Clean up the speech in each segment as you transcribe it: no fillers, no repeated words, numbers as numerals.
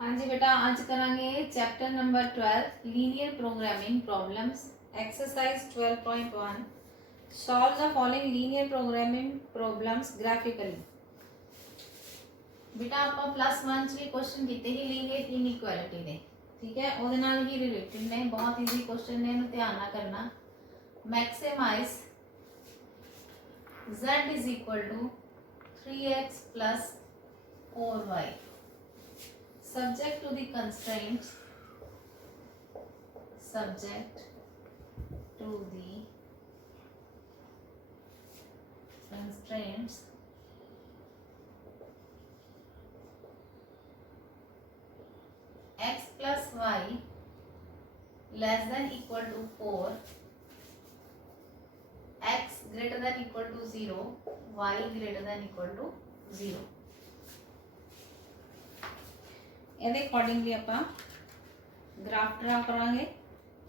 हाँ जी बेटा, आज करांगे chapter number 12 linear programming problems exercise 12.1 solve the following linear programming problems graphically. बेटा ਆਪਾਂ +1 ਚ ਵੀ ਕੁਐਸਚਨ ਕੀਤੇ ਹੀ ਲੀਨੀਅਰ ਇਨਇਕੁਐਲਿਟੀ ਦੇ, ਠੀਕ ਹੈ, ਉਹਦੇ ਨਾਲ ਹੀ ਰਿਲੇਟਡ ਨੇ, ਬਹੁਤ ਈਜ਼ੀ ਕੁਐਸਚਨ ਨੇ, ਇਹਨੂੰ ਧਿਆਨ ਨਾਲ ਕਰਨਾ। ਮੈਕਸਿਮਾਈਜ਼ z is equal to 3x plus 4y subject to the constraints, subject to the constraints x plus y less than equal to 4, x greater than equal to 0, y greater than equal to 0। ਇਹਦੇ accordingly ਆਪਾਂ graph ਡਰਾ ਕਰਾਂਗੇ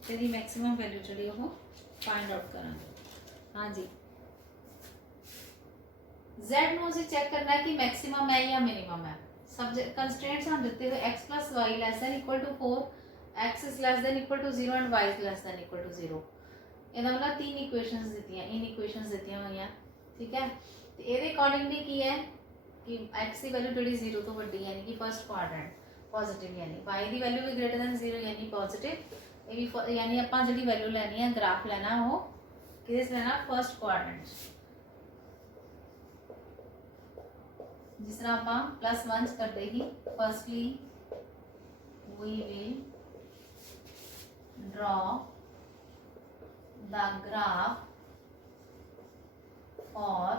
ਤੇ ਦੀ maximum value ਜਿਹੜੀ ਉਹ find out ਕਰਾਂਗੇ। ਹਾਂਜੀ, z ਨੂੰ ਅਸੀਂ ਚੈੱਕ ਕਰਨਾ ਹੈ ਕਿ ਮੈਕਸਿਮਮ ਹੈ ਜਾਂ ਮਿਨੀਮਮ ਹੈ। ਸਬਜੈਕਟ ਕੰਸਟ੍ਰੇਂਟਸ ਹਨ ਦਿੱਤੇ ਹੋਏ x plus y less than equal to 4, x is less than equal to 0 and y is less than equal to 0। ਇਹਦਾ ਮਤਲਬ तीन ਇਕੁਏਸ਼ਨਸ ਦਿੱਤੀਆਂ, ਇਨ ਇਕੁਏਸ਼ਨਸ ਦਿੱਤੀਆਂ ਹੋਈਆਂ, ਠੀਕ ਹੈ। ਤੇ ਇਹਦੇ ਅਕੋਰਡਿੰਗਲੀ ਕੀ ਹੈ ਕਿ x ਦੀ ਵੈਲਿਊ ਜਿਹੜੀ 0 ਤੋਂ ਵੱਡੀ ਯਾਨੀ ਕਿ ਫਸਟ ਕੁਆਡਰੈਂਟ पॉजिटिव, यानी y की वैल्यू भी ग्रेटर दैन 0 यानी पॉजिटिव, ये भी यानी अपन जी वैल्यू लेनी है ग्राफ लेना वो किस लेना फर्स्ट क्वाड्रेंट, जिस तरह अपन +1 करते ही firstly we will draw the graph for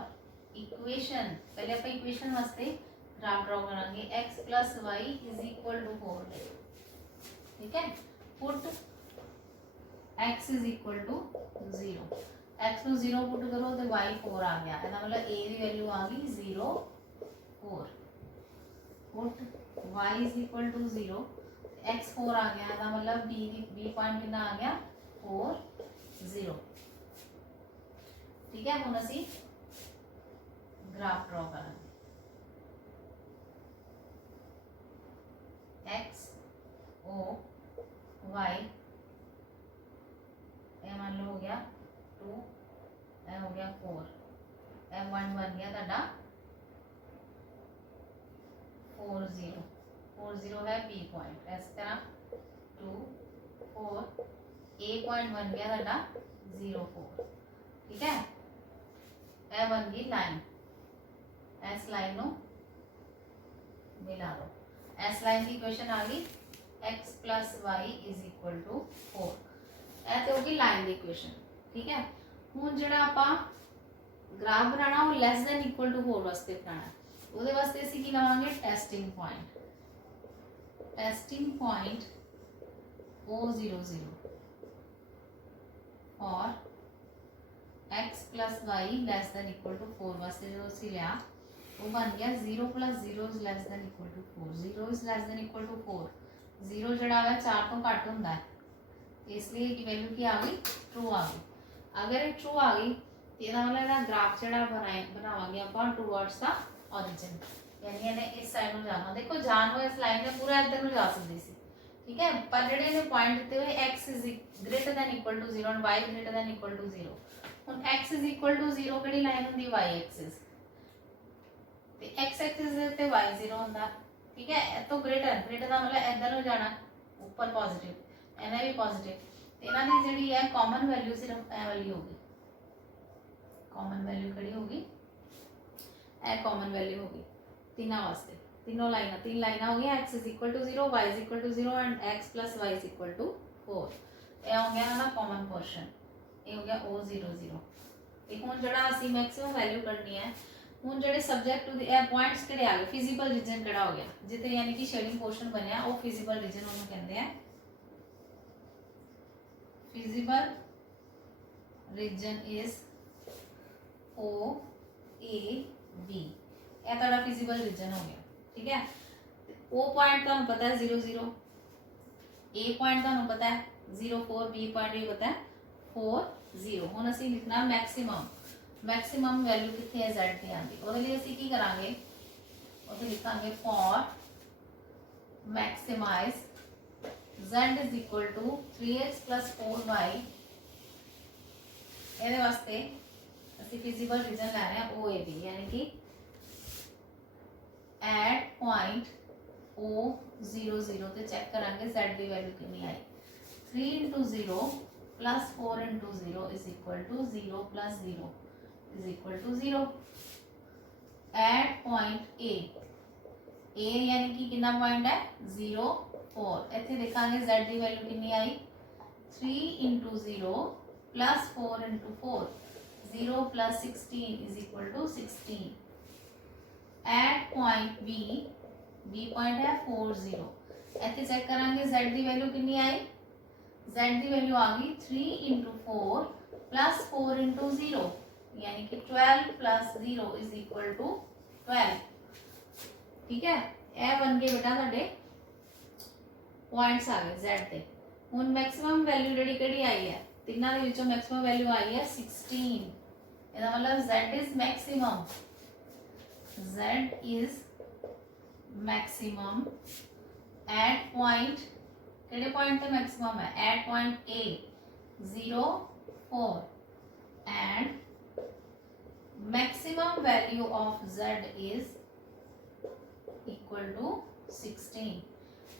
equation, पहले अपन इक्वेशन वास्ते ग्राफ ड्रॉ करेंगे x plus y is equal to 4, ठीक है। Put x is equal to 0, x ਨੂੰ 0 पुट करो तो y 4 आ गया, ਇਹਦਾ मतलब a ਦੀ वैल्यू आ गई 0 4। Put y is equal to 0, x 4 आ गया, ਇਹਦਾ मतलब b पॉइंट कितना आ गया 4 0, ठीक है। ਹੁਣ ਅਸੀਂ ग्राफ ड्रॉ करेंगे x o y, ये मान लो हो गया 2, ये हो गया 4, ये 1 बन गया ਤੁਹਾਡਾ 4 0 4 0 है b पॉइंट, इस तरह 2 4 a पॉइंट बन गया ਤੁਹਾਡਾ 0 4, ठीक है। ये बन गई लाइन, इस लाइन नो मिला दो, इस लाइन की इक्वेशन आ गई x plus y is equal to 4, ਇਹ ਤੇ ਹੋ ਗਈ ਲਾਈਨ ਦੀ ਇਕੁਏਸ਼ਨ, ਠੀਕ ਹੈ। ਹੁਣ ਜਿਹੜਾ ਆਪਾਂ ਗ੍ਰਾਫ ਬਣਾਉਣਾ ਉਹ ਲੈਸ ਦੈਨ ਇਕੁਅਲ ਟੂ 4 ਵਾਸਤੇ ਬਣਾਉਣਾ, ਉਹਦੇ ਵਾਸਤੇ ਅਸੀਂ ਕੀ ਲਵਾਂਗੇ ਟੈਸਟਿੰਗ ਪੁਆਇੰਟ O00 और x plus y less than equal to 4 ਵਾਸਤੇ ਜੋ ਅਸੀਂ ਲਿਆ वो बन गया 0 plus 0 is less than equal to 4, 0 is less than equal to 4, 0 जड़ा है 4 तो घट होंदा है, इसलिए की वैल्यू की आ गई ट्रू आ गई। अगर ये ट्रू आ गई तो ਇਹਦਾ मतलब ਇਹਦਾ ग्राफ जड़ा बनावांगे अपन टुवर्ड्स द ओरिजिन, यानी ਇਹਨੇ इस साइड ਨੂੰ जाना, देखो जान हो इस लाइन ने पूरा इधर ਨੂੰ ਜਾ ਸਕਦੀ ਸੀ, ठीक है। पर ਜਿਹੜੇ ਨੇ पॉइंट ਦਿੱਤੇ ਹੋਏ x is greater than equal to 0 and y greater than equal to 0, ਹੁਣ x is equal to 0 ਕਿਹੜੀ ਲਾਈਨ ਹੁੰਦੀ y axis ਤੇ x एक्सिस ਤੇ y 0 ਹੁੰਦਾ, ठीक है। ਇਹ ਤੋਂ ग्रेटर ਦਾ मतलब ਇਧਰ ਨੂੰ ਜਾਣਾ ਉੱਪਰ ਪੋਜ਼ਿਟਿਵ, ਇਹਨੇ ਵੀ ਪੋਜ਼ਿਟਿਵ, ਤੇ ਇਹਨਾਂ ਦੀ ਜਿਹੜੀ ਹੈ ਕਾਮਨ ਵੈਲਿਊ ਸਿਰਫ ਇਹ ਵਾਲੀ ਹੋਗੀ, ਕਾਮਨ ਵੈਲਿਊ ਕਿਹੜੀ ਹੋਗੀ, ਇਹ ਕਾਮਨ ਵੈਲਿਊ ਹੋਗੀ ਤਿੰਨਾਂ ਵਾਸਤੇ, तीनों लाइना, तीन लाइना हो गया x is equal to 0, y is equal to 0 and x plus y is equal to 4, ਇਹ ਹੋ ਗਿਆ ਨਾ ਕਾਮਨ ਪੋਰਸ਼ਨ, ਇਹ ਹੋ ਗਿਆ O00। ਤੇ ਹੁਣ ਜਿਹੜਾ ਅਸੀਂ ਮੈਕਸਿਮਮ ਵੈਲਿਊ ਕਰਨੀ ਹੈ, ਹੁਣ ਜਿਹੜੇ ਸਬਜੈਕਟ ਟੂ ਇਹ ਪੁਆਇੰਟਸ ਕਿਹੜੇ ਆ ਗਏ, ਫਿਜ਼ੀਬਲ ਰੀਜਨ ਕਿਹੜਾ ਹੋ ਗਿਆ, ਜਿੱਥੇ ਯਾਨੀ ਕਿ ਸ਼ੇਡਿੰਗ ਪੋਰਸ਼ਨ ਬਣਿਆ ਉਹ ਫਿਜ਼ੀਬਲ ਰੀਜਨ ਉਹਨੂੰ ਕਹਿੰਦੇ ਆ, feasible region is O A B, ਇਹ ਤੁਹਾਡਾ ਫਿਜ਼ੀਬਲ ਰੀਜਨ ਹੋ ਗਿਆ, ठीक है। O पॉइंट ਤੁਹਾਨੂੰ ਪਤਾ ਹੈ 0 0, A पॉइंट ਤੁਹਾਨੂੰ ਪਤਾ ਹੈ 0 4, B पॉइंट ਵੀ ਪਤਾ ਹੈ 4 0। ਹੁਣ ਅਸੀਂ ਲਿਖਣਾ मैक्सिमम वैल्यू कितने है z की आती, ਉਹਦੇ ਲਈ ਅਸੀਂ ਕੀ ਕਰਾਂਗੇ, ਉਹਦੇ ਲਿਖਾਂਗੇ for maximise z is equal to 3x plus 4y ਇਹਦੇ ਵਾਸਤੇ ਅਸੀਂ ਫਿਜ਼ੀਬਲ ਰੀਜਨ ਲੈ ਰਹੇ ਹਾਂ OAB यानी कि एट पॉइंट O00 ਤੇ ਚੈੱਕ ਕਰਾਂਗੇ z ਦੀ ਵੈਲਿਊ ਕਿੰਨੀ ਆਈ 3 into 0 plus 4 into 0 is equal to 0 plus 0 is equal to 0 at point A यानी कि कितना पॉइंट है 0 4 ਇੱਥੇ ਦੇਖਾਂਗੇ z ਦੀ ਵੈਲਿਊ ਕਿੰਨੀ ਆਈ 3 into 0 plus 4 into 4 0 plus 16 is equal to 16 at point B point है 4 0 ਇੱਥੇ ਚੈੱਕ ਕਰਾਂਗੇ z ਦੀ ਵੈਲਿਊ ਕਿੰਨੀ ਆਈ z ਦੀ ਵੈਲਿਊ ਆ ਗਈ 3 into 4 plus 4 into 0 यानी कि 12 plus 0 is equal to 12 ठीक है ਇਹ ਬਣ ਗਏ ਬੇਟਾ ਤੁਹਾਡੇ ਪੁਆਇੰਟਸ ਆ ਗਏ z ਤੇ ਹੁਣ ਮੈਕਸਿਮਮ ਵੈਲਿਊ ਜਿਹੜੀ ਕਿਹੜੀ ਆਈ ਹੈ ਤਿੰਨਾਂ ਦੇ ਵਿੱਚੋਂ ਮੈਕਸਿਮਮ ਵੈਲਿਊ ਆਈ ਹੈ 16 ਇਹਦਾ ਮਤਲਬ z is maximum z is maximum at point किहड़े पॉइंट पे मैक्सिमम है at point A 0 4 and maximum value of z is equal to 16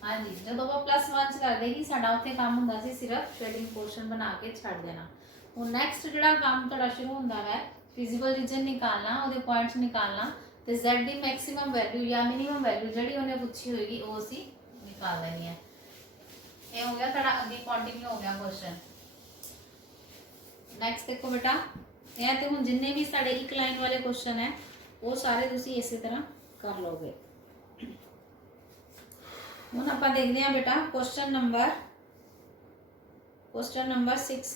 हाँ जी जो आप +1 करते ही साडा उत्थे काम हुंदा सी सिर्फ शेडिंग पोर्शन बना के छड़ देना हुण नैक्सट जिहड़ा काम तुहाडा शुरू हुंदा है फिजिबल रीजन निकालना उहदे पॉइंट्स निकालना ते z दी मैक्सिमम वैल्यू या मिनिमम वैल्यू जिहड़ी उहने पूछी होगी वो असीं निकाल लेनी है ये हो गया थोड़ा आगे कंटिन्यू हो गया क्वेश्चन नेक्स्ट देखो बेटा ये तो हुण जिन्ने भी साडे एक लाइन वाले क्वेश्चन है वो सारे तुसीं इसी तरह कर लोगे हुण आपां देखदे हां बेटा question number 6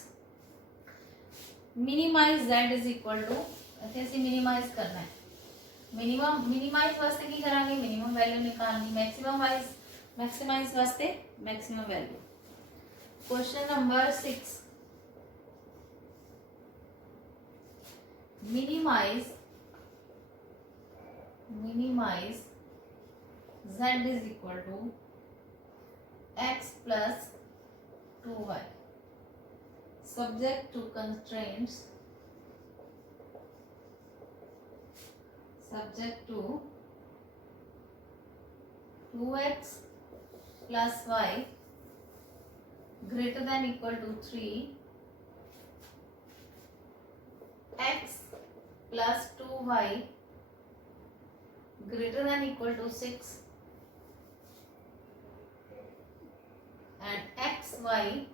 minimise z is equal to इत्थे असीं मिनिमाइज करना है मिनिमाइज वास्ते की करांगे मिनिमम वैल्यू निकालनी मैक्सिमाइज वास्ते maximum value question number 6 minimise z is equal to x plus 2y subject to constraints subject to 2x plus y greater than equal to 3 x plus 2y greater than equal to 6 and xy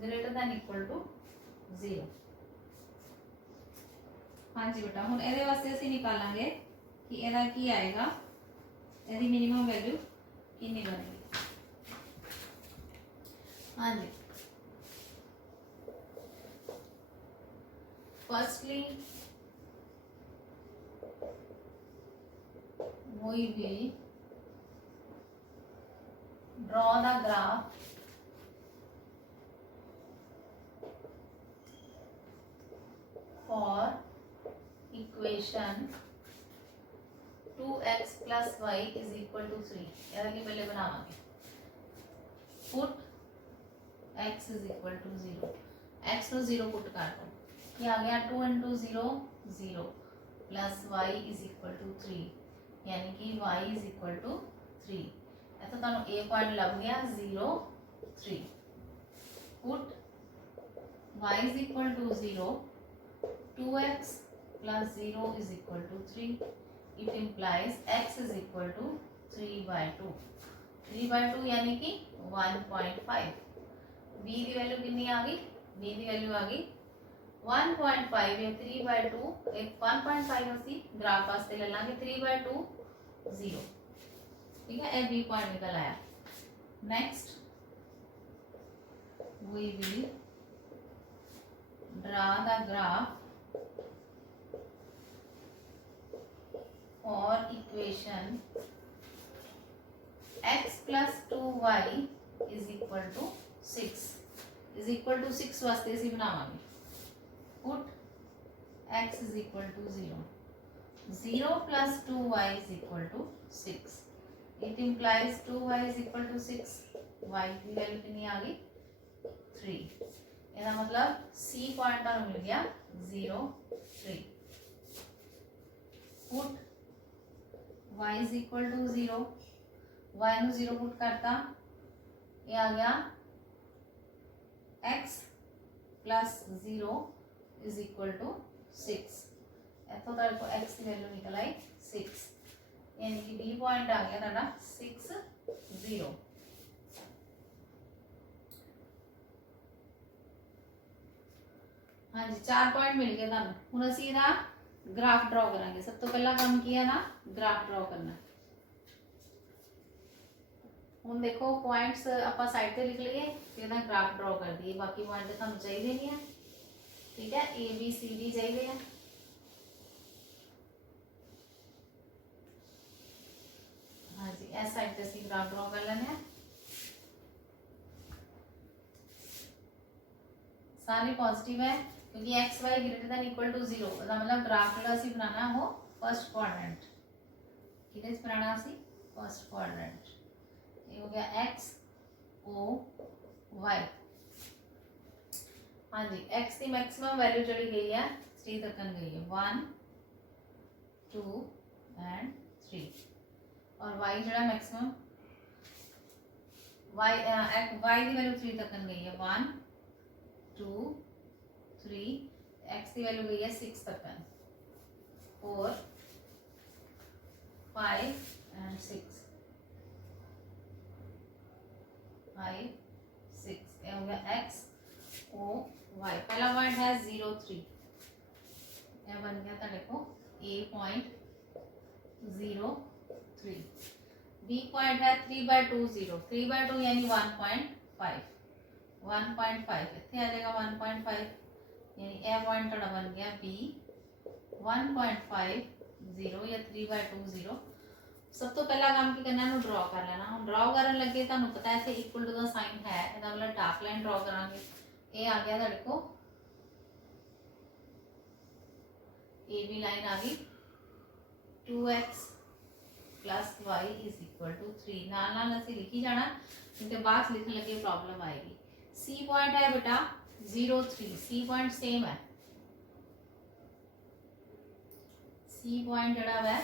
greater than equal to 0 हाँ जी बेटा हुण ਇਹਦੇ ਵਾਸਤੇ ਅਸੀਂ ਨਿਕਾਲਾਂਗੇ ਕਿ ਇਹਦਾ ਕੀ ਆਏਗਾ ਇਹਦੀ ਮਿਨੀਮਮ ਵੈਲਿਊ ਕਿੰਨੀ ਬਣੇਗੀ हाँ जी firstly we will draw the graph for equation 2x plus y is equal to 3 यार की पहले बनावांगे put x is equal to 0 x को 0 पुट कर दो ये आ गया 2 into 0 0 plus y is equal to 3 यानी कि y is equal to 3 ऐसा तो ए पॉइंट लग गया 0 3 put y is equal to 0 2x plus 0 is equal to 3 it implies x is equal to 3 by 2 यानी कि 1.5 b की वैल्यू कितनी आ गई b की वैल्यू आ गई 1.5 या 3 by 2 एक 1.5 असी ग्राफ वास्ते ले लांगे 3 by 2 0 ठीक है ए बी पॉइंट निकल आया next we will draw the graph और equation x plus 2y is equal to 6 वास्ते इसी बनावांगे put x is equal to 0 0 plus 2y is equal to 6 it implies 2y is equal to 6, y की value कितनी आ गई 3। ਇਹਦਾ मतलब C पॉइंट ਤੁਹਾਨੂੰ मिल गया 0 3। Put y is equal to 0, y ਨੂੰ 0 पुट करता, ये आ गया x plus 0 is equal to 6। इतों तक को x की वैल्यू निकल आई 6, यानी कि D पॉइंट आ गया तुहाडा 6 0। हाँ जी 4 पॉइंट मिल गए तुहानू। हुण असीं इहदा ग्राफ ड्रॉ करांगे। सब तो पहला काम की है ना, ग्राफ ड्रॉ करना। हुण देखो पॉइंट्स आपां साइड ते लिख लईए ते इहदा ग्राफ ड्रॉ कर दईए। बाकी पॉइंट तो तुहानू चाहिए नहीं है, ठीक है। A B C D चाहिए है। हाँ जी इस साइड से असीं ग्राफ ड्रॉ कर लेने हैं। सारे पॉजिटिव है क्योंकि x y greater than equal to 0, मतलब ग्राफ जो असीं बनाना वो फर्स्ट क्वाड्रेंट किहदे च बनाना असीं फर्स्ट क्वाड्रेंट। ये हो गया एक्स ओ वाई। हाँ जी एक्स की मैक्सिमम वैल्यू चली गई है 3 तक गई है, 1 2 एंड 3। और वाई जड़ा मैक्सिमम वाई की वैल्यू 3 तक गई है, 1 2 3। एक्स की वैल्यू गई है 6 तक, 4 5 एंड 6 5 6। ये हो गया एक्स ओ वाई। पहला पॉइंट है 0 3, यह बन गया था देखो A पॉइंट 0 3। B पॉइंट है 3/2 0, 3/2 यानी 1.5 1.5 इतने आ जाएगा 1.5, यानी ए पॉइंट थोड़ा बन गया B 1.5 0 या 3/2 0। सब तो पहला काम की करना है ड्रॉ कर लेना। हम ड्रॉ करन लगे तुहानू पता है इत्थे इक्वल टू दा साइन है, इसदा मतलब डार्क लाइन ड्रॉ करांगे। ये आ गया तुहाडे को AB लाइन आ गई 2x plus y is equal to 3। नाल नाल असीं लिखी जाना क्योंकि बाद लिखने लगे प्रॉब्लम आएगी। C पॉइंट है बेटा 0 3, C पॉइंट सेम है। C पॉइंट जड़ा है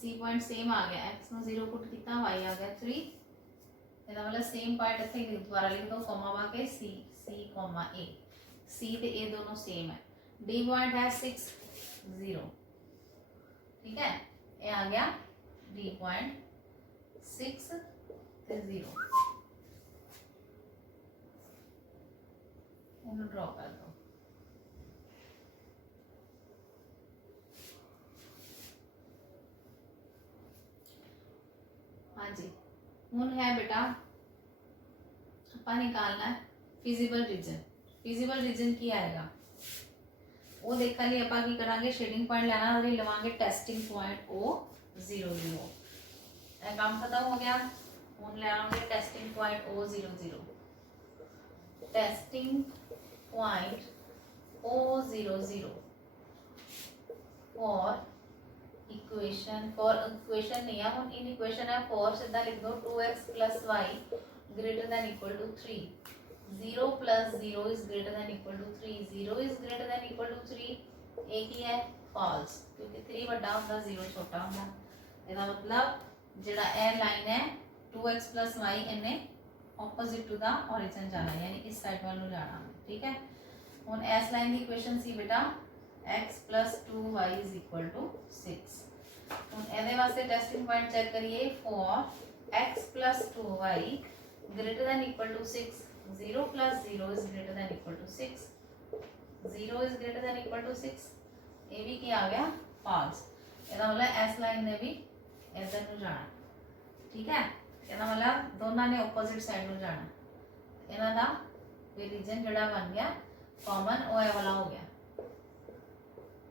C पॉइंट सेम आ गया, x ਨੂੰ 0 पुट किया, y आ गया 3। ਇਹਦਾ मतलब सेम पॉइंट ਇੱਥੇ दोबारा लिख दो कॉमा पा के C कॉमा A। C ਤੇ A दोनों सेम है। D पॉइंट है 6 0, ठीक है। ये आ गया D पॉइंट 6 ते 0। इन्हें ड्रॉ कर दो। हाँ जी हुन है बेटा अपा निकालना है फिजिबल रीजन। फिजिबल रीजन की आएगा वो देखने लिए अपा की करांगे, शेडिंग पॉइंट लेना और लवांगे टेस्टिंग पॉइंट O 0 0। काम खत्म हो गया। हुन लेवांगे testing point O 0 0। Testing point O 0 0 for equation, for equation नहीं है हुन इन इक्वेशन है फॉर सीधा लिख दो 2x plus y greater than equal to 3। 0 plus 0 is greater than equal to 3, 0 is greater than equal to 3। एक ही है false क्योंकि 3 बड़ा होता 0 छोटा होता। इसका मतलब जड़ा ए लाइन है 2x प्लस वाई इन्हें ऑपोजिट टू द ओरिजिन जाना, यानी इस साइड वालों जाना, ठीक है। हुन इस लाइन की इक्वेशन सी बेटा x plus 2y is equal to 6। हुन ਇਹਦੇ ਵਾਸਤੇ टेस्टिंग पॉइंट चेक करिए for x plus 2y greater than equal to 6। 0 plus 0 is greater than equal to 6, 0 is greater than equal to 6। ये भी क्या आ गया फॉल्स। ਇਹਦਾ मतलब इस लाइन ने भी इधर ਨੂੰ जाना, ठीक है। ਇਹਦਾ मतलब दोनों ने ऑपोजिट साइड ਨੂੰ जाना। ਇਹਨਾਂ ਦਾ रीजन जड़ा बन गया कॉमन वो वाला हो गया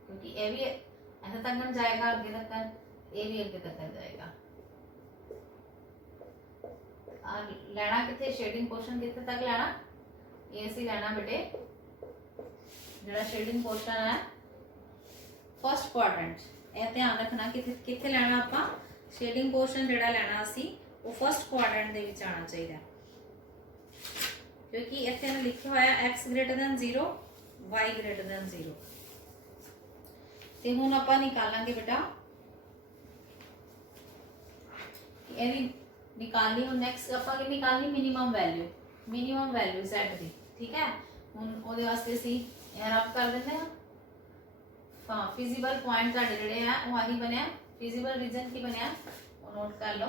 क्योंकि ये भी ऐसे तक जाएगा आगे तक, ये भी आगे तक जाएगा। और लेना कितने शेडिंग पोर्शन कितने तक लेना, ये सी लेना बेटे जरा शेडिंग पोर्शन है फर्स्ट क्वाड्रेंट। ये ध्यान रखना कितने लेना आपका शेडिंग पोर्शन जिहड़ा लैना असी वो फर्स्ट क्वाड्रेंट दे विच आना चाहिए, क्योंकि इत्थे ना लिखा होया x greater than 0 y greater than 0। तो हुण आपां निकालांगे बेटा यदि निकालनी हो नेक्स्ट आपां की निकालनी मिनिमम वैल्यू z दी। ठीक है, हुण उहदे वास्ते असी रब कर देंगे हैं। हाँ, फिजिबल पॉइंट साडे जिहड़े है वो आही बनया, फिजिबल रीजन की बनया वो नोट कर लो।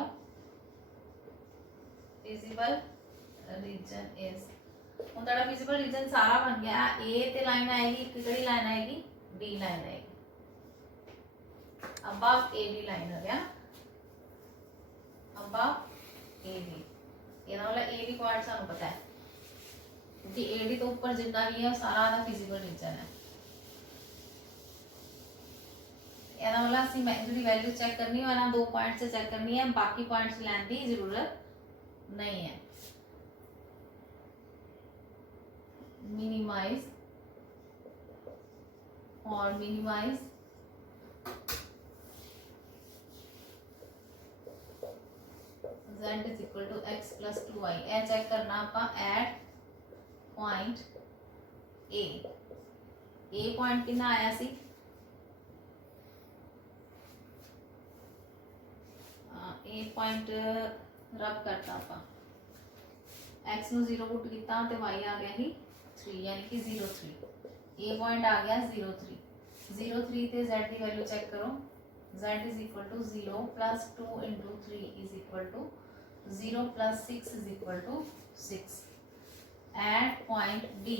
फिजिबल रीजन इज, हुण तुहाडा फिजिबल रीजन सारा बन गया। ए ते लाइन आएगी, किहड़ी लाइन आएगी, डी लाइन आएगी, अबव ए डी लाइन हो गया, अबव ए डी। ये वाला ए डी पॉइंट सानू पता है, क्योंकि ए डी तो ऊपर जितना भी है सारा दा फिजिबल रीजन है। ਇਹਦਾ ਵਾਲਾ ਅਸੀਂ ਜਿਹੜੀ ਵੈਲਿਊ ਚੈੱਕ ਕਰਨੀ ਹੈ ਨਾ 2 ਪੁਆਇੰਟ से चेक करनी है, बाकी पॉइंट्स ਲੈਣ ਦੀ ਜ਼ਰੂਰਤ नहीं है। मिनिमाइज और minimise z is equal to x plus 2y। ਇਹ ਚੈੱਕ ਕਰਨਾ ਆਪਾਂ ਐਟ पॉइंट ए पॉइंट कितना आया सी, ए पॉइंट रब करता आप एक्स नू 0 पुट किया तो वाई आ गया ही 3, यानी कि 0 3। ए पॉइंट आ गया 0 3 ते z की वैल्यू चेक करो। z is equal to 0 plus 2 into 3 is equal to 0 plus 6 is equal to 6। At point D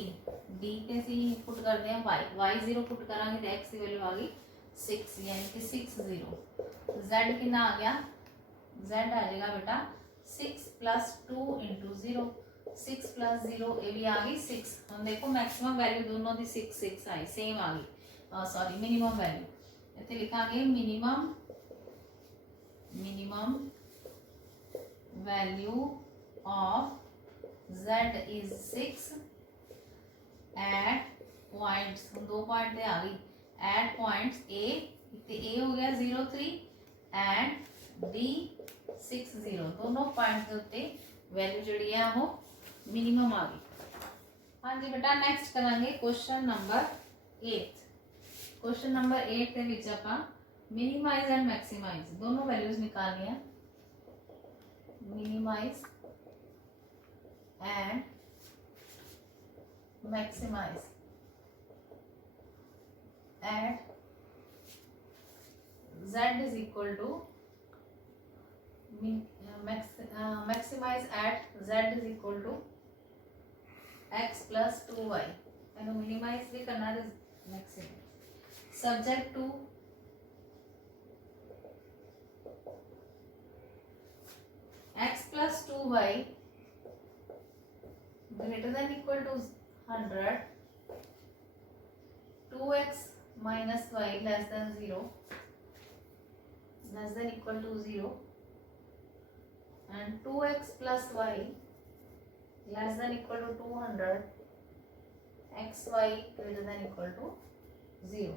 ते असी पुट करते हैं y 0 पुट करांगे तो x की वैल्यू आ गई 6, यानी कि 6 0। z कितना आ गया, z आ जाएगा बेटा 6 प्लस 2 इंटू 0, 6 प्लस 0 ये भी आ गई 6। हम देखो मैक्सिमम वैल्यू दोनों दी 6 6 आई, सेम आ गई। सॉरी मिनिमम वैल्यू इतने लिखांगे minimum value of z is 6 at points, 2 point आ गई एट पॉइंट्स ए हो गया 0 3 एंड डी 6 0, दोनों पॉइंट के उत्ते वैल्यू जी है वो मिनिमम आ गई। हाँ जी बेटा नैक्सट करांगे क्वेश्चन नंबर 8। क्वेश्चन नंबर 8 के विच आपां मिनिमाइज एंड मैक्सिमाइज दोनों वैल्यूज निकालनी है। Minimise and maximise at z is equal to maximize at z is equal to x plus 2y and minimize भी करना है maximize subject to x plus 2y greater than equal to 100, 2x minus y less than 0 less than equal to 0 and 2x plus y less than equal to 200, xy greater than equal to 0।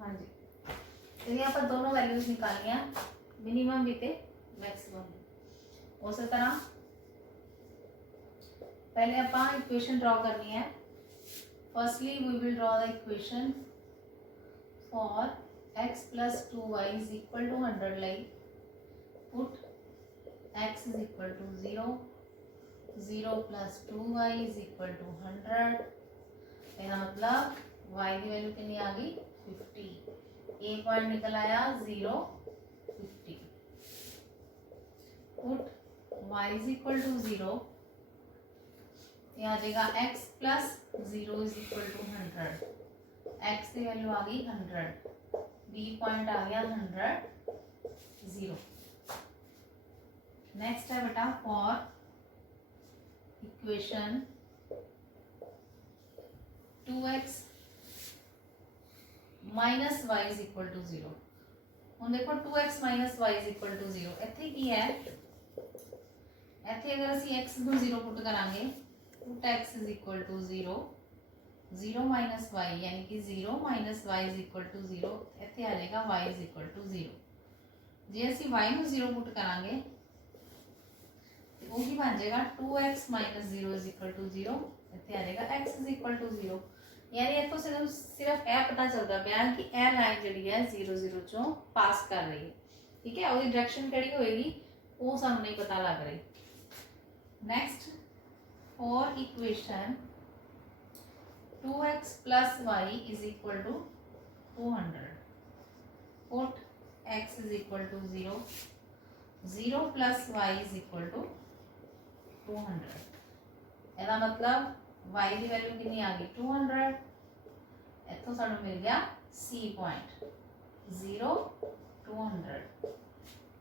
हाँ जी, तो यहाँ पर दोनों values निकालनी है, minimum भी ते maximum भी। उस तरह पहले आप इक्वेशन ड्रॉ करनी है। Firstly, we will draw the equation for x plus 2y is equal to 100, like put x is equal to 0, 0 plus 2y is equal to 100। मेरा मतलब y की वैल्यू कितनी आ गई 50, a पॉइंट निकल आया 0 50। put y is equal to 0, यहाँ आ जाएगा x plus 0 is equal to 100, x की वैल्यू आ गई 100, b पॉइंट आ गया 100 0। नेक्स्ट है बेटा for equation 2x minus y is equal to 0। हम देखो 2x minus y is equal to 0 इत्थे की है, इत्थे अगर असी x को 0 पुट करांगे put x is equal to 0, 0 minus y यानी कि 0 minus y is equal to 0 इत्थे आ जाएगा y इज इक्वल टू 0 जे असी y नूं 0 पुट करांगे ते वो की बन जाएगा 2x minus 0 is equal to 0 इत्थे आ जाएगा x इज इक्वल टू 0 यानी इत्थों सिर्फ यह पता चलता पाया कि यह लाइन जिहड़ी है 0 0 चों पास कर रही है ठीक है उसकी डायरेक्शन किहड़ी होएगी वो सानूं नहीं पता लग रही next for equation 2x plus y is equal to 200 put x is equal to 0 0 plus y is equal to 200 ਇਹਦਾ मतलब y ਦੀ ਵੈਲਿਊ ਕਿੰਨੀ ਆ ਗਈ 200 ਇੱਥੋਂ ਸਾਨੂੰ ਮਿਲ ਗਿਆ c point 0 200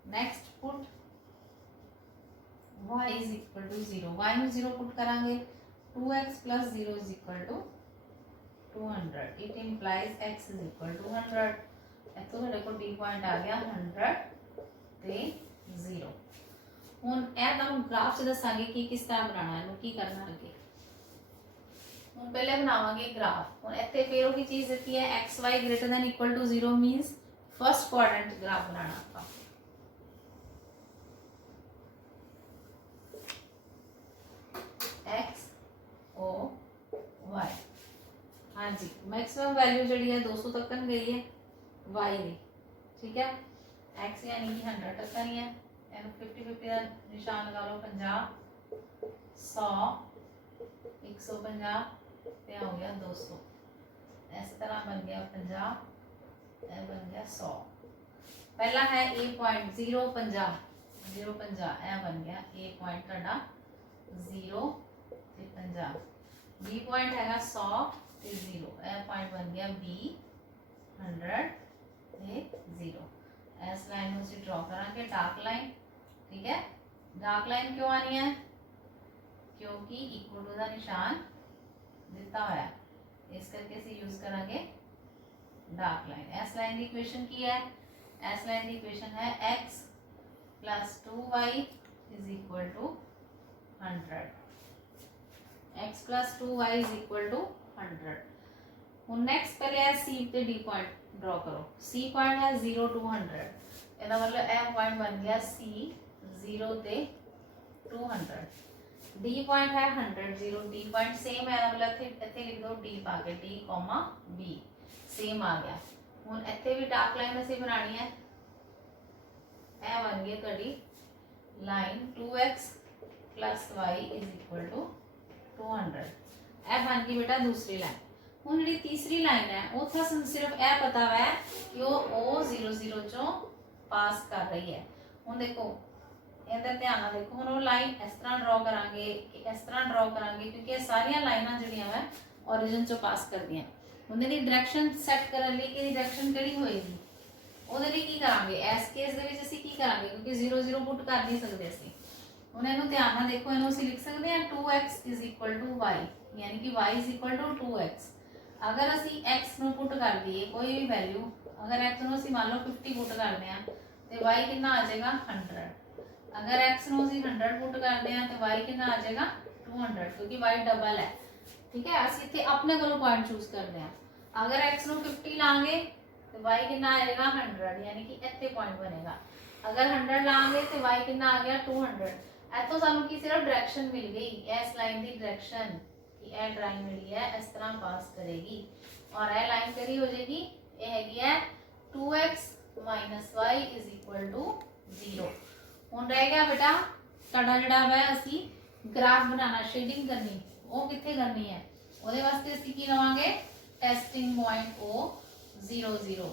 next put y is equal to 0 y ਨੂੰ 0 पुट करांगे 2x plus 0 is equal to 200 it implies x is equal to 100 ਇੱਥੋਂ ਸਾਡੇ ਕੋਲ d ਪੁਆਇੰਟ ਆ ਗਿਆ 100 ਤੇ 0 ਹੁਣ ਇਹ ਤੁਹਾਨੂੰ ਗ੍ਰਾਫ ਚ ਦੱਸਾਂਗੇ ਕਿ ਕਿਸ ਤਰ੍ਹਾਂ ਬਣਾਉਣਾ ਹੈ ਇਹਨੂੰ ਕੀ ਕਰਨਾ ਅੱਗੇ ਹੁਣ ਪਹਿਲੇ ਬਣਾਵਾਂਗੇ ਗ੍ਰਾਫ ਹੁਣ ਇੱਥੇ ਫਿਰ ਉਹ ਕੀ ਚੀਜ਼ ਦਿੱਤੀ ਹੈ xy greater than equal to 0 means first quadrant graph बनाना आपका x o y हाँ जी मैक्सिमम वैल्यू जी है 200 तक गई है y की ठीक है x यानी कि 100 तक ही है 50-50 का निशान लगा लो 50 100 150 पे हो गया 200 इस तरह बन गया 50 बन गया 100 पहला है a पॉइंट 0 50 0 50 यह बन गया a पॉइंट तुहाडा 0 ते 50 b पॉइंट हैगा 100 ते 0 यह पॉइंट बन गया b 100 ते 0 इस लाइन में ਅਸੀਂ ड्रॉ करांगे डार्क लाइन ठीक है डार्क लाइन क्यों आनी है क्योंकि इक्वल टू का निशान दिता हुआ है इस करके ਅਸੀਂ यूज करांगे डार्क लाइन एस लाइन की इक्वेशन की है एस लाइन की इक्वेशन है x plus 2y is equal to 100 x plus 2y is equal to 100 ਹੁਣ नेक्स्ट पहले है c ਤੇ d पॉइंट ड्रॉ करो c पॉइंट है 0 to 100 ਇਹਦਾ मतलब ਇਹ पॉइंट बन गया c 0 ਤੇ 200 d पॉइंट है 100 0 d पॉइंट सेम है मतलब ਇੱਥੇ ਲਿਖ ਦੋ d ਪਾ ਕੇ d, b सेम आ गया ਹੁਣ ਇੱਥੇ ਵੀ ਡਾਰਕ ਲਾਈਨ ਅਸੀਂ ਬਣਾਣੀ ਹੈ ਇਹ ਬਣ ਗਈ ਤੁਹਾਡੀ ਲਾਈਨ 2x y = 200 ਇਹ ਬਣ ਗਈ ਬੇਟਾ ਦੂਸਰੀ ਲਾਈਨ ਹੁਣ ਜਿਹੜੀ ਤੀਸਰੀ ਲਾਈਨ ਹੈ ਉਹ ਤਾਂ ਸਿਰਫ ਇਹ ਪਤਾ ਹੈ ਕਿ ਉਹ 0 ਚੋਂ ਪਾਸ ਕਰ ਰਹੀ ਹੈ ਹੁਣ ਦੇਖੋ ਇਹਦਾ ਧਿਆਨ ਨਾਲ ਦੇਖੋ ਹੁਣ ਉਹ ਲਾਈਨ ਇਸ ਤਰ੍ਹਾਂ ਡਰਾ ਕਰਾਂਗੇ ਇਸ ਤਰ੍ਹਾਂ ਡਰਾ ਕਰਾਂਗੇ ਕਿਉਂਕਿ ਇਹ ਸਾਰੀਆਂ ਲਾਈਨਾਂ ਜਿਹੜੀਆਂ ਹੈ origin ਚੋਂ ਪਾਸ ਕਰਦੀਆਂ ਉਹਨੇ ਦੀ ਡਾਇਰੈਕਸ਼ਨ ਸੈੱਟ ਕਰਨ ਲਈ ਕਿ ਡਾਇਰੈਕਸ਼ਨ ਕਿਹੜੀ ਹੋਏਗੀ ਉਹਦੇ ਲਈ ਕੀ ਕਰਾਂਗੇ ਇਸ ਕੇਸ ਦੇ ਵਿੱਚ ਅਸੀਂ ਕੀ ਕਰਾਂਗੇ ਕਿਉਂਕਿ 0 ਪੁੱਟ ਕਰ ਨਹੀਂ ਸਕਦੇ ਅਸੀਂ ਹੁਣ ਇਹਨੂੰ ਧਿਆਨ ਨਾਲ ਦੇਖੋ ਇਹਨੂੰ ਅਸੀਂ ਲਿਖ ਸਕਦੇ ਹਾਂ 2x = y यानी कि y = 2x अगर ਅਸੀਂ x ਨੂੰ ਪੁੱਟ ਕਰ ਦਈਏ ਕੋਈ ਵੀ ਵੈਲਿਊ अगर x ਨੂੰ ਅਸੀਂ ਮੰਨ ਲਓ 50 ਪੁੱਟ ਕਰਦੇ ਹਾਂ ਤੇ y ਕਿੰਨਾ ਆ ਜਾਏਗਾ 100 अगर x ਨੂੰ ਅਸੀਂ 100 ਪੁੱਟ ਕਰਦੇ ਹਾਂ ਤੇ y ਕਿੰਨਾ ਆ ਜਾਏਗਾ 200 क्योंकि y डबल है ठीक है ਅਸੀਂ ਇੱਥੇ ਆਪਣੇ ਕੋਲੋਂ ਪੁਆਇੰਟ ਚੂਜ਼ ਕਰਦੇ ਹਾਂ अगर x ਨੂੰ 50 ਲਾਂਗੇ तो y कितना आएगा 100 यानी कि ਇੱਥੇ ਪੁਆਇੰਟ ਬਣੇਗਾ अगर 100 ਲਾਂਗੇ ਤੇ y ਕਿੰਨਾ ਆ ਗਿਆ 200 ਇੱਥੋਂ ਸਾਨੂੰ ਕੀ ਸਿਰਫ ਡਾਇਰੈਕਸ਼ਨ ਮਿਲ ਗਈ ਇਸ ਲਾਈਨ ਦੀ ਡਾਇਰੈਕਸ਼ਨ कि यह ड्राइंग मिली है इस तरह पास करेगी और यह लाइन करी हो जाएगी ये हैगी है 2x - y = 0 हुण रह गया बेटा साडा जिहड़ा है असी ग्राफ बनाना शेडिंग करनी वो कित्थे करनी है ਉਹਦੇ ਵਾਸਤੇ ਅਸੀਂ ਕੀ ਲਵਾਂਗੇ testing point O 00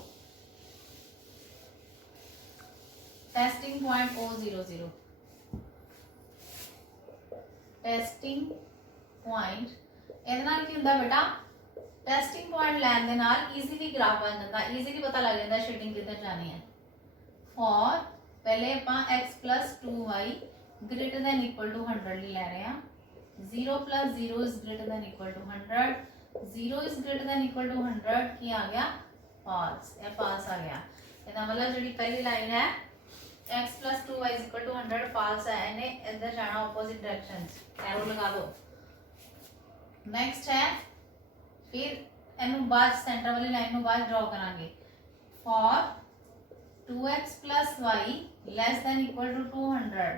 testing point O 00 testing point ਇਹਦੇ ਨਾਲ ਕੀ ਹੁੰਦਾ ਬੇਟਾ ਟੈਸਟਿੰਗ ਪੁਆਇੰਟ ਲੈਣ ਦੇ ਨਾਲ ਈਜ਼ੀਲੀ ਗ੍ਰਾਫ ਬਣ ਜਾਂਦਾ ਈਜ਼ੀਲੀ ਪਤਾ ਲੱਗ ਜਾਂਦਾ ਸ਼ੇਡਿੰਗ ਕਿੱਧਰ ਜਾਣੀ ਹੈ ਫॉर ਪਹਿਲੇ ਆਪਾਂ x + 2y > 100 ਲਈ ਲੈ ਰਹੇ ਹਾਂ 0 + 0 > 100 0 > 100 ਕੀ ਆ ਗਿਆ ਫਾਲਸ ਇਹ ਫਾਲਸ ਆ ਗਿਆ ਇਹਦਾ मतलब ਜਿਹੜੀ ਪਹਿਲੀ ਲਾਈਨ ਹੈ x + 2y = 100 ਫਾਲਸ ਹੈ ਇਹਨੇ ਇੱਧਰ ਜਾਣਾ ਆਪੋਜ਼ਿਟ डायरेक्शन एरो लगा दो नेक्स्ट है फिर इनू बाद सेंटर वाली लाइन ਨੂੰ ਬਾਅਦ ਡਰਾ ਕਰਾਂਗੇ for 2x plus y less than equal to 200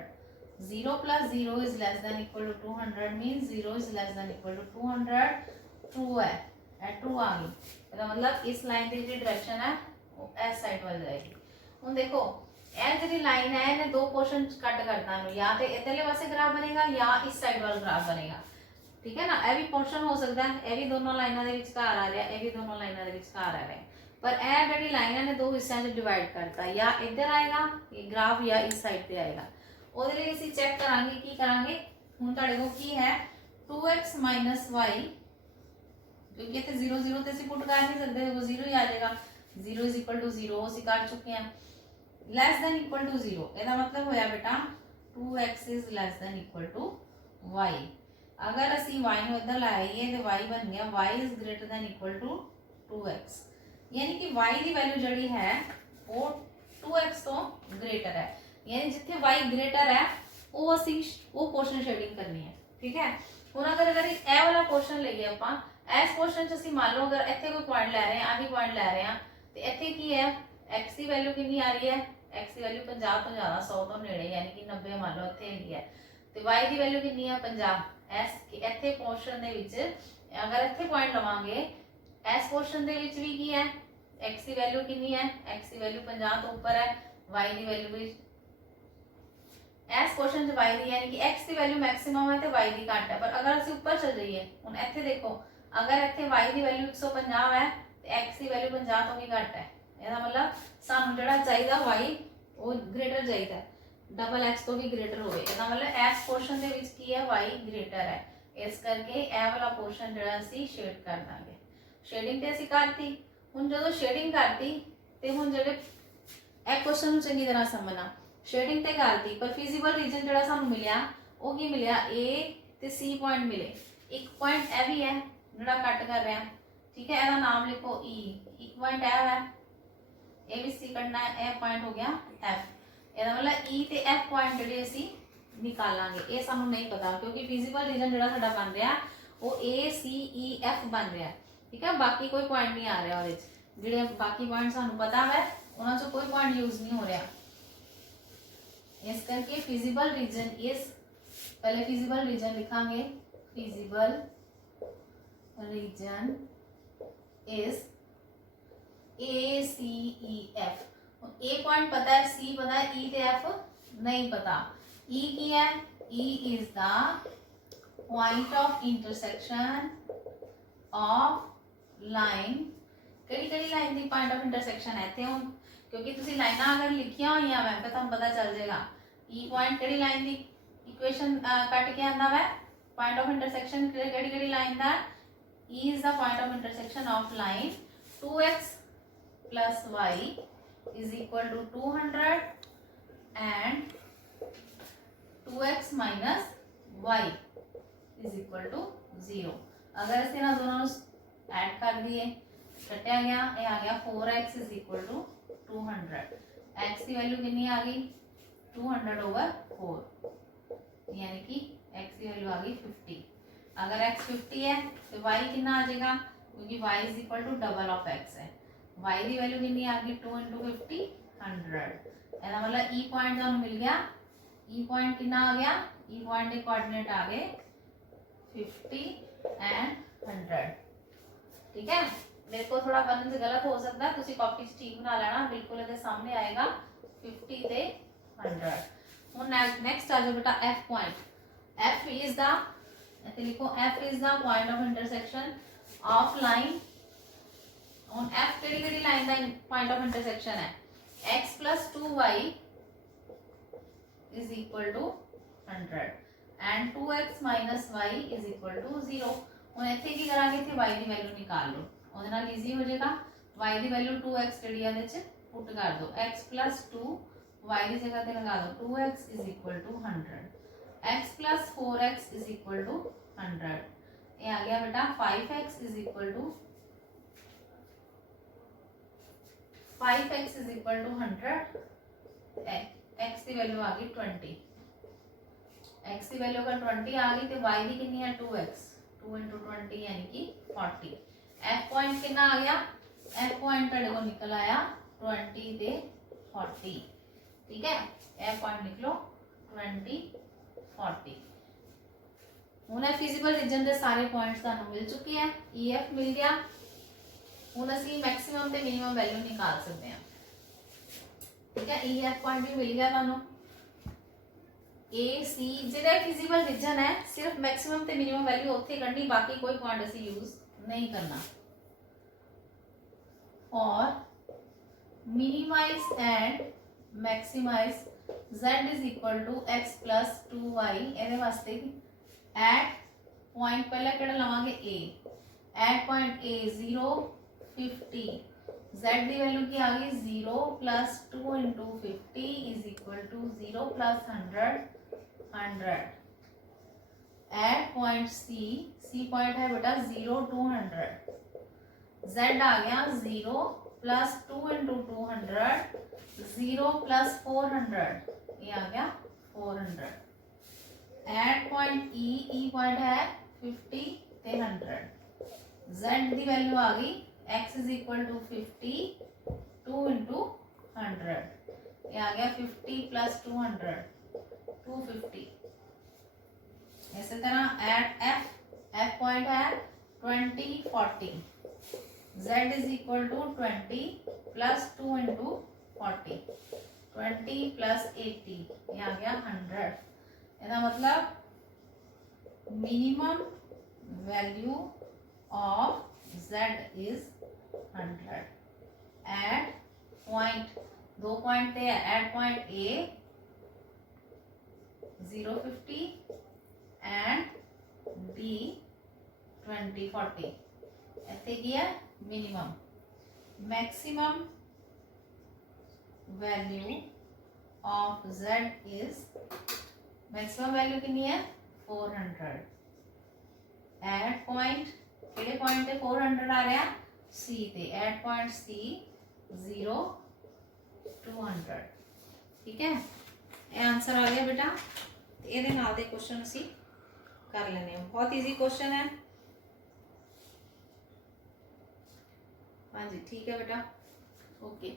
0 plus 0 is less than equal to 200 means 0 is less than equal to 200 true है ट्रू आ गई ਇਹਦਾ मतलब इस लाइन की जी डायरेक्शन है वो इस साइड वाल जाएगी ਹੁਣ देखो ਇਹ ਜਿਹੜੀ ਲਾइन है ਇਹਨੇ दो पोर्शन कट करता है या तो इधरले पासे ग्राफ बनेगा या इस साइड वाला ग्राफ बनेगा ठीक है ना यह भी पोर्शन हो सकता है यह भी दोनों लाइनों के विचकार आ रहा है यह भी दोनों लाइनों के विचकार आ रहा है पर यह जी लाइन ने दो हिस्सों में डिवाइड करता या इधर आएगा ये ग्राफ या इस साइड पे आएगा ਉਹਦੇ ਲਈ ਅਸੀਂ ਚੈੱਕ ਕਰਾਂਗੇ ਕੀ ਕਰਾਂਗੇ ਹੁਣ ਤੁਹਾਡੇ ਕੋਲ ਕੀ ਹੈ 2x y क्योंकि इतने 0 0 ਤੇ ਅਸੀਂ ਪੁੱਟ ਕਰ ਨਹੀਂ ਸਕਦੇ ਉਹ 0 ਹੀ ਆ ਜਾਏਗਾ 0 0 ਅਸੀਂ ਕਰ ਚੁੱਕੇ ਹਾਂ less than equal to 0 ਇਹਦਾ ਮਤਲਬ ਹੋਇਆ ਬੇਟਾ 2x is less than equal to y अगर ਅਸੀਂ y ਨੂੰ ਇੱਧਰ ਲਾਈਏ ਤੇ y ਬਣ ਗਿਆ y is greater than equal to 2x यानी कि y ਦੀ ਵੈਲਿਊ ਜਿਹੜੀ ਹੈ ਉਹ 2x ਤੋਂ ग्रेटर है यानी जिथे y ग्रेटर है वो ਅਸੀਂ ਉਹ ਪੋਰਸ਼ਨ ਸ਼ੇਡਿੰਗ ਕਰਨੀ ਹੈ ठीक है ਹੁਣ ਅਗਰ ਇਹ ਵਾਲਾ ਪੋਰਸ਼ਨ ਲਈਏ ਆਪਾਂ ਇਸ ਪੋਰਸ਼ਨ ਚ ਅਸੀਂ ਮੰਨ ਲਓ ਅਗਰ ਇੱਥੇ ਕੋਈ ਪੁਆਇੰਟ ਲੈ ਰਹੇ ਹਾਂ ਆ ਵੀ ਪੁਆਇੰਟ ਲੈ ਰਹੇ ਹਾਂ ਤੇ ਇੱਥੇ ਕੀ ਹੈ x ਦੀ ਵੈਲਿਊ ਕਿੰਨੀ ਆ ਰਹੀ ਹੈ x ਦੀ ਵੈਲਿਊ 50 ਤੋਂ ਜ਼ਿਆਦਾ 100 ਤੋਂ ਨੇੜੇ ਯਾਨੀ ਕਿ 90 ਮੰਨ ਲਓ ਇੱਥੇ ਹੈਗੀ ਹੈ ਤੇ y ਦੀ ਵੈਲਿਊ ਕਿੰਨੀ ਹੈ 50 ਇਸ ਇੱਥੇ ਪੋਰਸ਼ਨ ਦੇ ਵਿੱਚ ਅਗਰ ਇੱਥੇ ਪੁਆਇੰਟ ਲਵਾਂਗੇ ਇਸ ਪੋਰਸ਼ਨ ਦੇ ਵਿੱਚ ਵੀ ਕੀ ਹੈ x ਦੀ ਵੈਲਿਊ ਕਿੰਨੀ ਹੈ x ਦੀ ਵੈਲਿਊ 50 ਤੋਂ ਉੱਪਰ ਹੈ y ਦੀ ਵੈਲਿਊ ਵੀ इस क्वेश्चन च y दी यानी कि x की वैल्यू मैक्सिमम है तो y दी घट है पर अगर ਅਸੀਂ ਉੱਪਰ चल जाइए ਹੁਣ ਇੱਥੇ देखो अगर ਇੱਥੇ y ਦੀ ਵੈਲਿਊ 150 ਹੈ ਤੇ x ਦੀ ਵੈਲਿਊ 50 ਤੋਂ ਵੀ ਘੱਟ ਹੈ ਇਹਦਾ ਮਤਲਬ ਸਾਨੂੰ ਜਿਹੜਾ ਚਾਹੀਦਾ y ਉਹ ਗ੍ਰੇਟਰ ਚਾਹੀਦਾ ਡਬਲ x ਤੋਂ ਵੀ ਗ੍ਰੇਟਰ ਹੋਵੇ ਇਹਦਾ ਮਤਲਬ ਇਸ ਪੋਰਸ਼ਨ ਦੇ ਵਿੱਚ ਕੀ ਹੈ y ਗ੍ਰੇਟਰ ਹੈ ਇਸ ਕਰਕੇ ਇਹ ਵਾਲਾ ਪੋਰਸ਼ਨ ਜਿਹੜਾ ਅਸੀਂ ਸ਼ੇਡ ਕਰ ਦਾਂਗੇ ਸ਼ੇਡਿੰਗ ਤੇ ਅਸੀਂ ਕਰਤੀ ਹੁਣ ਜਦੋਂ ਸ਼ੇਡਿੰਗ ਕਰਤੀ ਤੇ ਹੁਣ ਜਿਹੜੇ ਇਹ ਕੁਐਸਚਨ ਨੂੰ ਚੰਗੀ ਤਰ੍ਹਾਂ ਸਮਝਣਾ शेडिंग ते करती पर फिजिबल रीजन ਜਿਹੜਾ ਸਾਨੂੰ ਮਿਲਿਆ ਉਹ ਕੀ ਮਿਲਿਆ A ਤੇ C ਪੁਆਇੰਟ ਮਿਲੇ ਇੱਕ ਪੁਆਇੰਟ ਇਹ ਵੀ ਹੈ ਜਿਹੜਾ ਕੱਟ ਕਰ ਰਿਹਾ ਠੀਕ ਹੈ ਇਹਦਾ ਨਾਮ ਲਿਖੋ E ਇੱਕ ਪੁਆਇੰਟ ਇਹ ਹੈ A ਵੀ C ਕੱਢਣਾ ਹੈ ਇਹ ਪੁਆਇੰਟ ਹੋ ਗਿਆ F ਇਹਦਾ ਮਤਲਬ E ਤੇ F ਪੁਆਇੰਟ ਜਿਹੜੇ ਅਸੀਂ ਨਿਕਾਲਾਂਗੇ ਇਹ ਸਾਨੂੰ ਨਹੀਂ ਪਤਾ ਕਿਉਂਕਿ ਫਿजिबल ਰੀਜਨ ਜਿਹੜਾ ਸਾਡਾ ਬਣ ਰਿਹਾ ਉਹ A C E F ਬਣ ਰਿਹਾ ਠੀਕ ਹੈ ਬਾਕੀ ਕੋਈ ਪੁਆਇੰਟ ਨਹੀਂ ਆ ਰਿਹਾ ਉਹਦੇ ਵਿੱਚ ਜਿਹੜੇ ਬਾਕੀ ਪੁਆਇੰਟ ਸਾਨੂੰ ਪਤਾ ਹੈ ਉਹਨਾਂ ਚੋਂ ਕੋਈ ਪੁਆਇੰਟ ਯੂਜ਼ ਨਹੀਂ ਹੋ ਰਿਹਾ इस करके फिजिबल रीजन इज पहले फिजिबल रीजन लिखांगे feasible region is A C E F A point पता है C पता है E ते F नहीं पता E की है E is the point of intersection of line केड़ी line the point of intersection है थे हुन क्योंकि तुसी लाइना अगर लिखिया हुई है तो तुम पता चल जाएगा ई पॉइंट केड़ी लाइन दी इक्वेशन कट के आंदा है पॉइंट ऑफ इंटरसेक्शन केड़ी लाइन दा E is the point of intersection of line 2x plus y is equal to 200 and 2x minus y is equal to 0 अगर इसे ना दोनों ऐड कर दिए कटा गया ये आ गया 4x is equal to 200 x की वैल्यू कितनी आ गई 200 over 4 यानी कि x की वैल्यू आ गई 50 अगर x 50 है तो y कितना आ जाएगा क्योंकि y is equal to double of x है y की वैल्यू कितनी आ गई 2 into 50 100 ऐसा मतलब e पॉइंट तो मिल गया e पॉइंट कितना आ गया e पॉइंट के कोऑर्डिनेट आ गए 50 and 100 ठीक है मेरे को थोड़ा बनने से गलत हो सकता है तुसी कॉपी ठीक बना लेना बिल्कुल ਇਹਦੇ सामने आएगा 50 ਤੇ 100 ਹੁਣ नेक्स्ट आ जाओ बेटा f point f is the ऐसे लिखो f is the point of intersection of line on f केड़ी लाइन का point of intersection है x plus 2y is equal to 100 and 2x minus y is equal to 0 ਹੁਣ ਇੱਥੇ ਕੀ ਕਰਾਂਗੇ ਇੱਥੇ y ਦੀ value ਨਿਕਾਲ ਲਓ ਉਹਦੇ ਨਾਲ ਈਜ਼ੀ ਹੋ ਜਾਏਗਾ y ਦੀ ਵੈਲਿਊ 2x ਜਿਹੜੀ ਆ ਵਿੱਚ ਪੁੱਟ ਕਰ ਦਿਓ x 2 y ਦੀ ਜਗ੍ਹਾ ਤੇ ਲਗਾ ਦਿਓ 2x is equal to 100 x plus 4x is equal to 100 ये आ गया बेटा 5x is equal to 100 x की वैल्यू आ गई 20 x की वैल्यू अगर 20 आ गई तो y की कितनी है 2x 2 into 20 यानी कि 40 एफ पॉइंट कितना आ गया, एफ पॉइंट तुहाडे को निकल आया 20 ते 40, ठीक है। एफ पॉइंट लिख लो 20 40। हुण फिजिबल रीजन के सारे पॉइंट्स तुहानू मिल चुके हैं, ई एफ मिल गया। हुण असीं मैक्सिमम ते मिनिमम वैल्यू निकाल सकते हैं, ठीक है। ई एफ पॉइंट भी मिल गया तुहानू। ए सी जिहड़ा फिजिबल रीजन है सिर्फ मैक्सिमम ते मिनिमम वैल्यू उत्थे कढनी, बाकी कोई पॉइंट असीं यूज नहीं करना। और minimise and maximise z is equal to x plus 2y, ਇਹਦੇ वास्ते एट पॉइंट पहले केड़ा लवांगे a, at point a 0 50, z की वैल्यू की आ गई 0 plus 2 into 50 is equal to 0 plus 100 100। At point c point है बेटा 0 to 100, z आ गया 0 प्लस 2 इंटू 200 0 प्लस 400, ये आ गया 400। एट पॉइंट ई पॉइंट है 50 ते 100, z की वैल्यू आ गई x is equal to 50 2 into 100, ये आ गया 50 प्लस 200 250। इसी तरह एट एफ पॉइंट है 20 40, z is equal to 20 plus 2 into 40 20 plus 80, ये आ गया 100। इसका मतलब minimum value of z is 100 at point, दो पॉइंट थे, at point A 050 and B 20 40। इत्थे की है minimum. Maximum value of z is, maximum value कितनी है 400 एट पॉइंट, केड़े पॉइंट ते 400 आ रहा c ते, एट पॉइंट c 0 to 100, ठीक है। ये आंसर आ गया बेटा। ये नाल दे क्वेश्चन असी कर लेने, बहुत ईजी क्वेश्चन है। हाँ जी ठीक है बेटा, ओके।